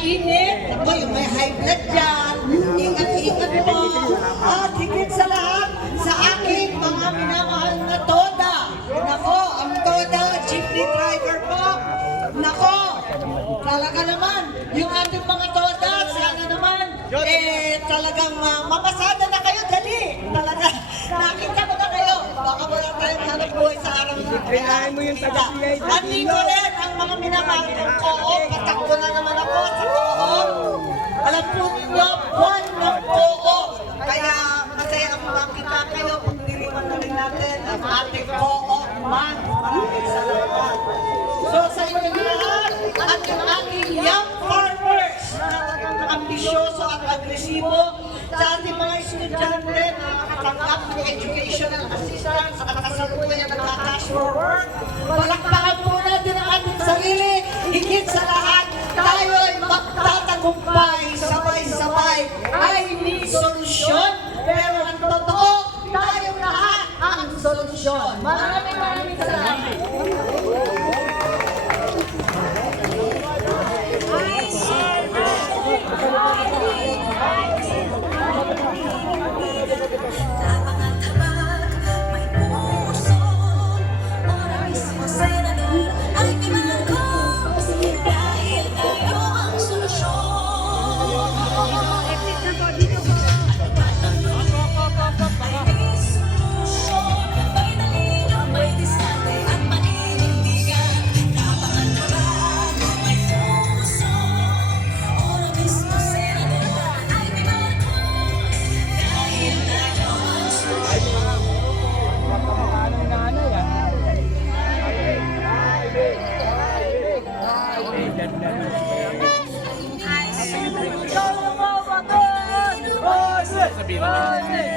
napakainit. Ako, yung may high blood dyan, ingat-ingat po. At higit sa lahat, sa aking mga minamahal na Toda. Nako, ang Toda, jeepney driver po. Nako, talaga naman, yung ating mga Toda, sana naman, talagang mapasada na kayo, dali. Talaga, nakita ko na kayo. Baka wala tayong hanap buhay sa araw na Kailangan mo yung taga-PID. Andito rin ang mga minamahal ng co-op. Patakbo na naman ako sa co-op. Alam po ninyo, buwan ng co-op. Kaya masaya ang makita kayo kung niliwan na rin natin ang ating co-op man. Maraming salamat. So sa inyo lahat, at yung ating young farmers na talagang ambisyoso at agresibo, sa ating mga estudyante na nakatanggap ng educational assistance at kasalukuyan nagka-cash for work, palakpakan po natin ang ating sarili. Higit sa lahat, tayo ay magtatagumpay, sabay-sabay ay may solusyon. Pero ang totoo, tayong lahat ang solusyon. Maraming salamat. Sabihin na